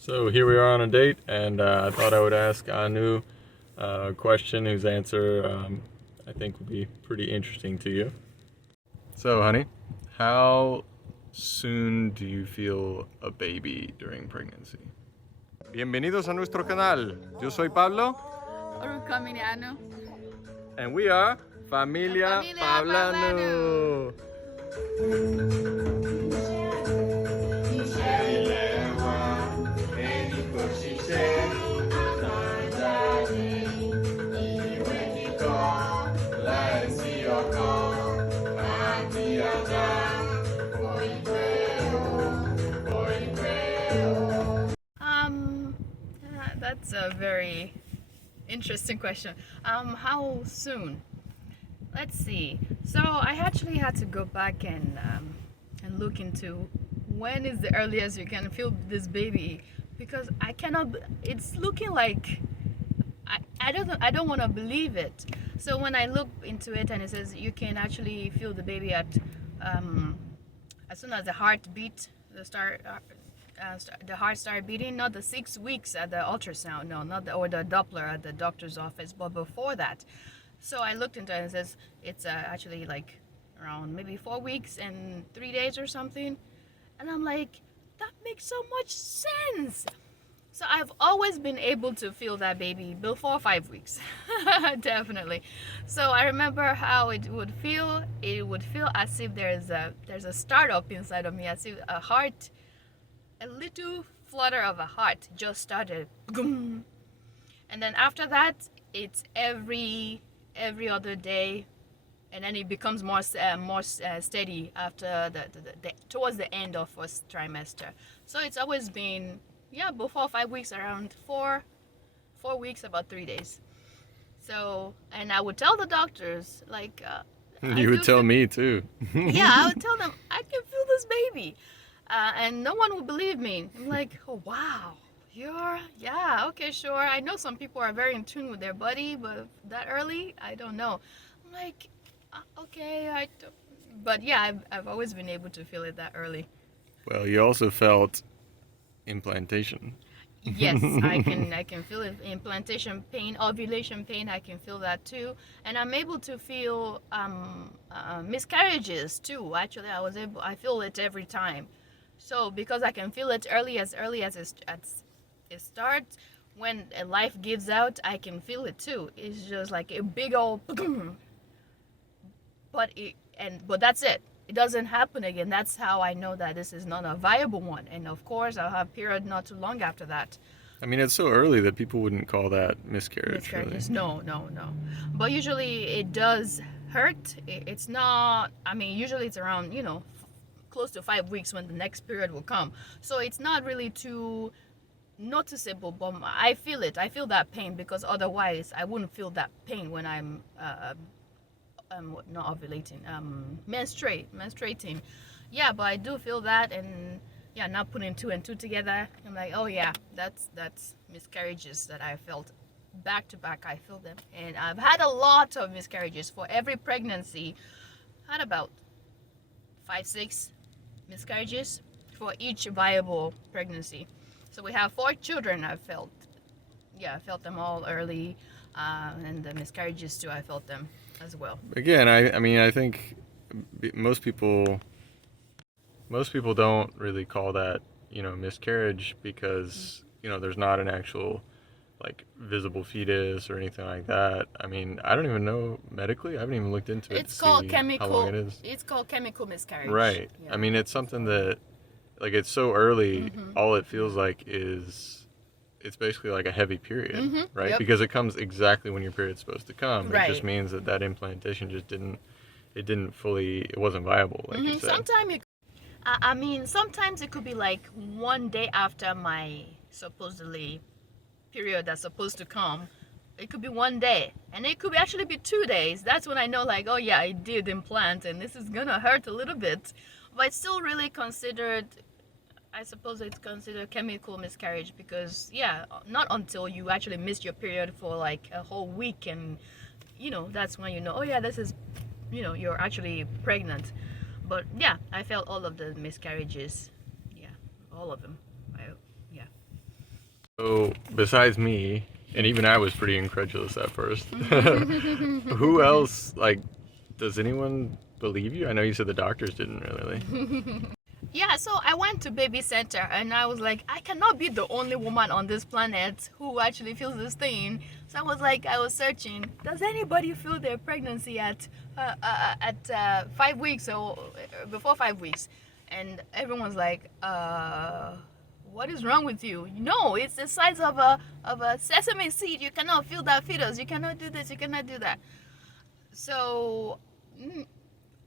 So here we are on a date, and I thought I would ask Anu a question whose answer I think would be pretty interesting to you. So, honey, how soon do you feel a baby during pregnancy? Bienvenidos a nuestro canal. Yo soy Pablo. And we are Familia Pablanu. That's a very interesting question. How soon? Let's see. So I actually had to go back and look into when is the earliest you can feel this baby, because I cannot. It's looking like I don't want to believe it. So when I look into it and it says you can actually feel the baby at as soon as the heart beat, the heart started beating, not the 6 weeks at the ultrasound, no, not the, or the Doppler at the doctor's office, but before that. So I looked into it and it says it's actually like around maybe 4 weeks and 3 days or something. And I'm like, that makes so much sense. So I've always been able to feel that baby before 5 weeks, definitely. So I remember how it would feel. It would feel as if there's a startup inside of me, as if a heart, a little flutter of a heart just started, and then after that it's every other day, and then it becomes more steady after the towards the end of first trimester. So it's always been before 5 weeks, around 4 weeks, about 3 days. So, and I would tell the doctors like you would tell me too. I would tell them I can feel this baby. And no one would believe me. I'm like, oh wow, okay, sure. I know some people are very in tune with their body, but that early, I don't know. I'm like, okay, but yeah, I've always been able to feel it that early. Well, you also felt implantation. Yes, I can feel it. Implantation pain, ovulation pain, I can feel that too, and I'm able to feel miscarriages too. Actually, I feel it every time. So because I can feel it as early as it starts, when a life gives out, I can feel it too. It's just like a big old but that's it. It doesn't happen again. That's how I know that this is not a viable one. And of course, I'll have period not too long after that. I mean, it's so early that people wouldn't call that miscarriage. Really. No. But usually it does hurt. It's not. I mean, usually it's around close to 5 weeks when the next period will come. So it's not really too noticeable, but I feel it. I feel that pain, because otherwise I wouldn't feel that pain when I'm not ovulating, menstruating. Yeah, but I do feel that, and now putting 2 and 2 together, I'm like, oh yeah, that's miscarriages that I felt back to back. I feel them, and I've had a lot of miscarriages. For every pregnancy, I had about 5-6 miscarriages for each viable pregnancy. So we have 4 children. I felt them all early, and the miscarriages too, I felt them as well. Again, I mean, I think most people don't really call that miscarriage, because there's not an actual like visible fetus or anything like that. I mean, I don't even know medically. I haven't even looked into it to see how long it is. It's called chemical miscarriage. Right. Yeah. I mean, it's something that, like, it's so early. All it feels like is it's basically like a heavy period, right? Yep. Because it comes exactly when your period's supposed to come. Right. It just means that implantation just it wasn't viable, like you said. Sometimes it could be like 1 day after my supposedly period that's supposed to come. It could be 1 day, and it could actually be 2 days. That's when I know, like, oh yeah, I did implant, and this is gonna hurt a little bit, but it's still really considered, I suppose it's considered chemical miscarriage, because not until you actually miss your period for like a whole week, and that's when oh yeah, this is you're actually pregnant. But I felt all of the miscarriages, all of them. So besides me, and even I was pretty incredulous at first. Who else, like, does anyone believe you? I know you said the doctors didn't really. Yeah, so I went to baby center and I was like, I cannot be the only woman on this planet who actually feels this thing. So I was searching. Does anybody feel their pregnancy at 5 weeks or before 5 weeks? And everyone's like, what is wrong with you? No, it's the size of a sesame seed. You cannot feel that fetus. You cannot do this. You cannot do that. So.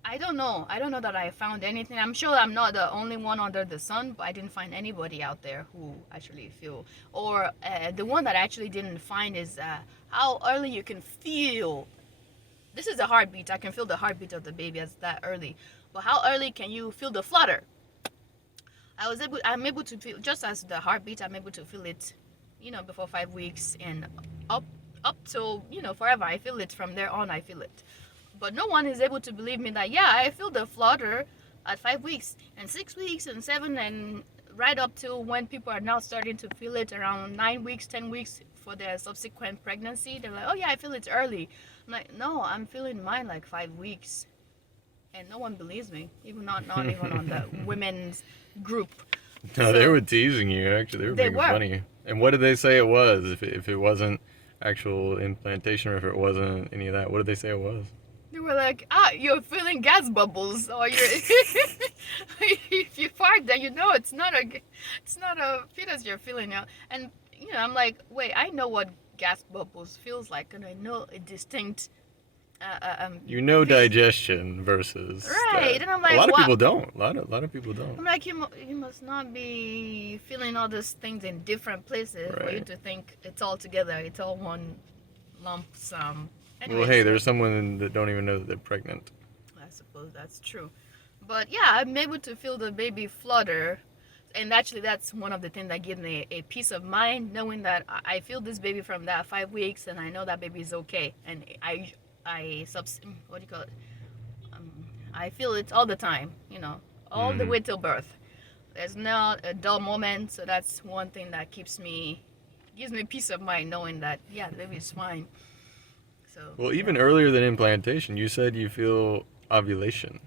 I don't know. I don't know that I found anything. I'm sure I'm not the only one under the sun, but I didn't find anybody out there who actually feel. Or the one that I actually didn't find is how early you can feel. This is the heartbeat. I can feel the heartbeat of the baby as that early. But how early can you feel the flutter? I'm able to feel just as the heartbeat. I'm able to feel it, before 5 weeks and up till forever. I feel it from there on. I feel it. But no one is able to believe me that, yeah, I feel the flutter at 5 weeks and 6 weeks and 7 and right up till when people are now starting to feel it around 9 weeks, 10 weeks for their subsequent pregnancy. They're like, oh yeah, I feel it early. I'm like, no, I'm feeling mine like 5 weeks. And no one believes me, even not even on the women's group. No, they were teasing you, actually. They were making fun of you. And what did they say it was? If it wasn't actual implantation or if it wasn't any of that, what did they say it was? They were like, you're feeling gas bubbles, or you're if you fart, then it's not a fetus you're feeling now. And I'm like, wait, I know what gas bubbles feels like, and I know a distinct. Digestion versus. Right, and I'm like, a lot of people don't. A lot of people don't. I'm like, you must not be feeling all these things in different places for you to think it's all together. It's all one lump sum. Anyways, well, hey, there's someone that don't even know that they're pregnant. I suppose that's true. But yeah, I'm able to feel the baby flutter. And actually, that's one of the things that gives me a peace of mind, knowing that I feel this baby from that 5 weeks and I know that baby is okay. And what do you call it? I feel it all the time, all the way till birth. There's not a dull moment. So that's one thing that gives me peace of mind, knowing that, yeah, the baby is fine. So, well, even earlier than implantation, you said you feel ovulation.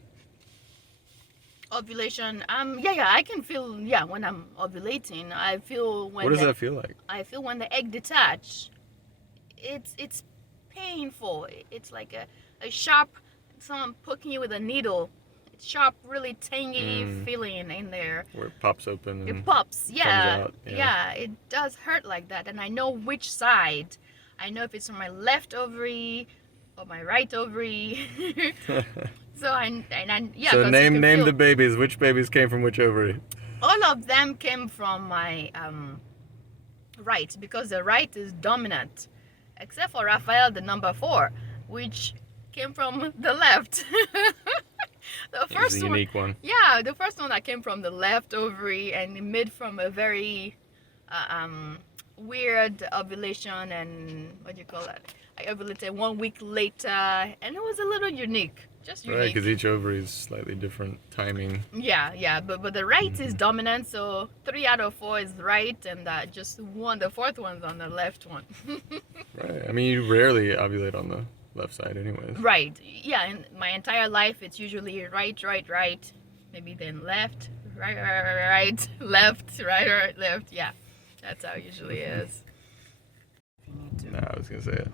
Ovulation, I can feel, when I'm ovulating. I feel when. What does that feel like? I feel when the egg detach. It's painful. It's like a sharp, someone poking you with a needle. It's sharp, really tangy feeling in there. Where it pops open. It pops, yeah. Comes out, yeah. It does hurt like that, and I know which side. I know if it's from my left ovary or my right ovary. So So name the babies. Which babies came from which ovary? All of them came from my right, because the right is dominant, except for Raphael, the number 4, which came from the left. The first one, unique one. Yeah, the first one that came from the left ovary and made from a very weird ovulation, and what do you call that? I ovulated 1 week later, and it was a little unique, just unique. Right, because each ovary is slightly different timing. Yeah, but the right is dominant, so 3 out of 4 is right, and just the 4th one's on the left one. Right, I mean, you rarely ovulate on the left side anyways. Right, yeah, in my entire life, it's usually right, maybe then left, right, left, right, left, yeah. That's how it usually is. No, I was gonna say it.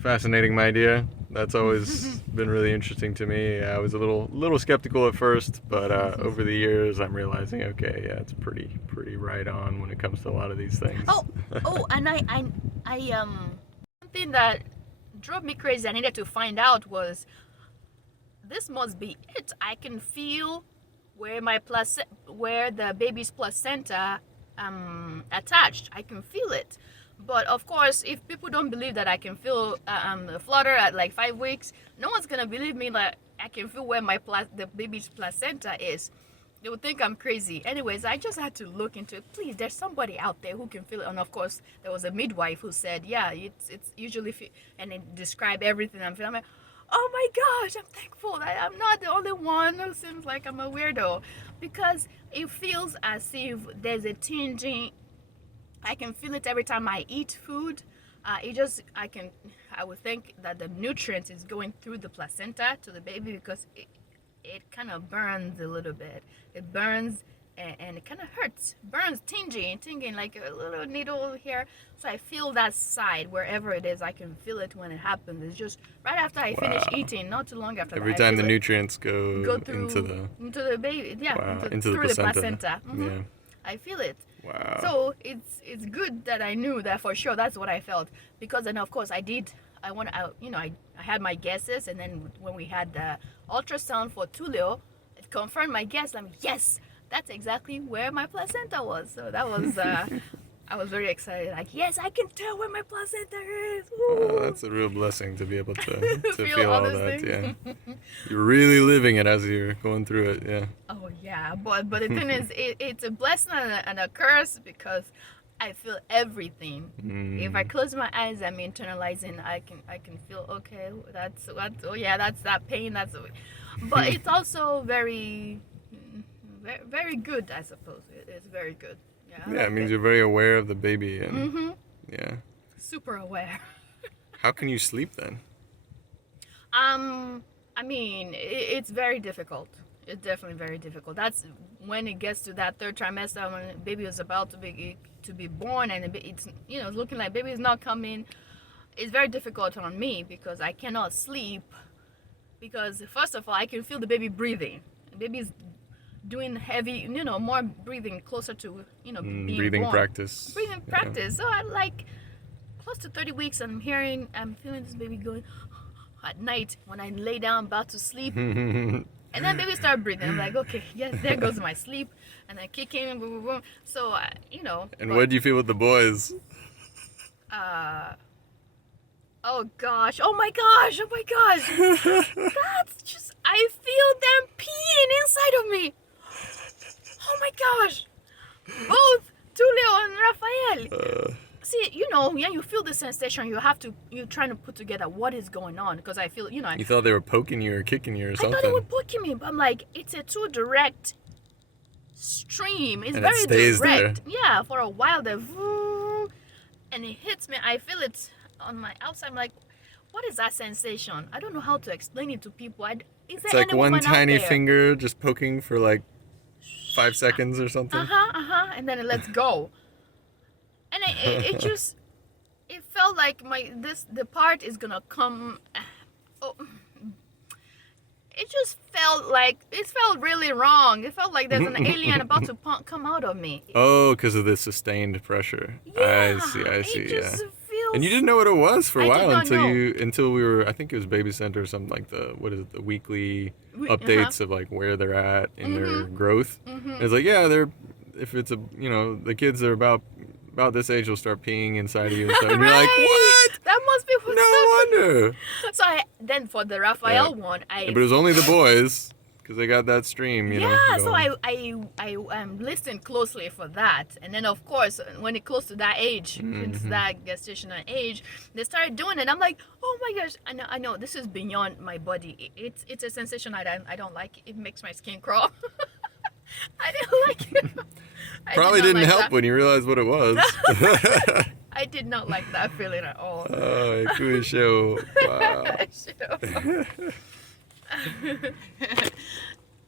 Fascinating, my dear. That's always been really interesting to me. I was a little skeptical at first, but over the years, I'm realizing, okay, yeah, it's pretty right on when it comes to a lot of these things. And I something that drove me crazy. I needed to find out was this must be it. I can feel where the baby's placenta attached. I can feel it. But of course, if people don't believe that I can feel the flutter at like 5 weeks, no one's gonna believe me that I can feel where the baby's placenta is. They would think I'm crazy. Anyways, I just had to look into it. Please, there's somebody out there who can feel it. And of course, there was a midwife who said, yeah, it's usually and it described everything I'm feeling. I'm like, oh my gosh, I'm thankful that I'm not the only one who seems like I'm a weirdo, because it feels as if there's a tinging I can feel it every time I eat food. I would think that the nutrients is going through the placenta to the baby, because it kind of burns a little bit. It burns and it kind of hurts, burns, tinging like a little needle here. So I feel that side, wherever it is, I can feel it when it happens. It's just right after I finish eating, not too long after. Every that, time the nutrients go through, into the baby, yeah, wow, through the placenta. Yeah. I feel it. Wow. So it's good that I knew that for sure. That's what I felt, because then of course I had my guesses, and then when we had the ultrasound for Tulio, it confirmed my guess. I'm yes, that's exactly where my placenta was. So that was I was very excited. Like, yes, I can tell where my placenta is. Oh, that's a real blessing to be able to feel all that. Things. Yeah, you're really living it as you're going through it. Yeah. Oh yeah, but the thing is, it's a blessing and a curse, because I feel everything. If I close my eyes, I'm internalizing. I can feel, okay, that's that pain. But it's also very, very good. I suppose it's very good. Yeah, it means you're very aware of the baby, and yeah, super aware. How can you sleep then? I mean, it's very difficult. It's definitely very difficult. That's when it gets to that third trimester, when the baby is about to be born, and it's looking like baby is not coming. It's very difficult on me, because I cannot sleep, because first of all, I can feel the baby breathing. The baby's doing heavy, more breathing, closer to being breathing born. practice. Breathing practice. So I like close to 30 weeks, and I'm feeling this baby going at night when I lay down about to sleep. And then baby start breathing. I'm like, okay, yes, there goes my sleep. And then kick in, boom, boom, boom. So, And what do you feel with the boys? Oh gosh, oh my gosh. That's just, I feel them peeing inside of me. Oh my gosh. Both Tulio and Raphael. See, when you feel the sensation, you're trying to put together what is going on, because I feel, You thought they were poking you or kicking you or something. I thought they were poking me, but I'm like, it's a too direct stream. It's and very it stays direct. there. Yeah, for a while, and it hits me. I feel it on my outside. I'm like, what is that sensation? I don't know how to explain it to people. It's like one tiny finger just poking for like 5 seconds or something. And then it lets go. And it felt like the part is gonna come. It just felt really wrong. It felt like there's an alien about to come out of me. Oh, because of the sustained pressure. Yeah, I see. It just feels. And you didn't know what it was for a while until until we were, I think it was Baby Center or something, like the weekly updates of like where they're at in their growth. And it's like, yeah, if it's the kids are about this age will start peeing inside of you and stuff. And you're like, what? That must be what's No wonder. So then for the Raphael one, but it was only the boys, because they got that stream, Yeah, so going. I listened closely for that. And then of course, when it close to that age, it's that gestational age, they started doing it. I'm like, oh my gosh, I know this is beyond my body. It's a sensation I don't like. It makes my skin crawl. I didn't like it. Probably didn't help when you realized what it was. I did not like that feeling at all. Oh, cool show. Wow.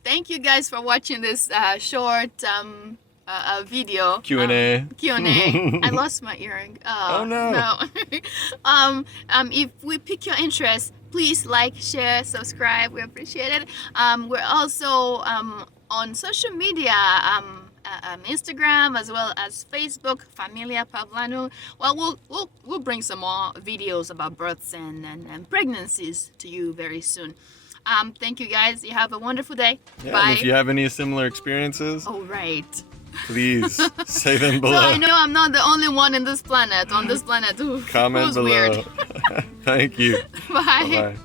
Thank you guys for watching this short video. Q&A. Q&A. I lost my earring. Oh no. If we pique your interest, please like, share, subscribe. We appreciate it. We're also on social media. Instagram as well as Facebook, Familia Pablanu. Well, we'll bring some more videos about births and pregnancies to you very soon. Thank you guys. You have a wonderful day. Yeah, Bye. And if you have any similar experiences, please say them below. So I know I'm not the only one on this planet Comment who's below. weird. Thank you. Bye. Bye-bye.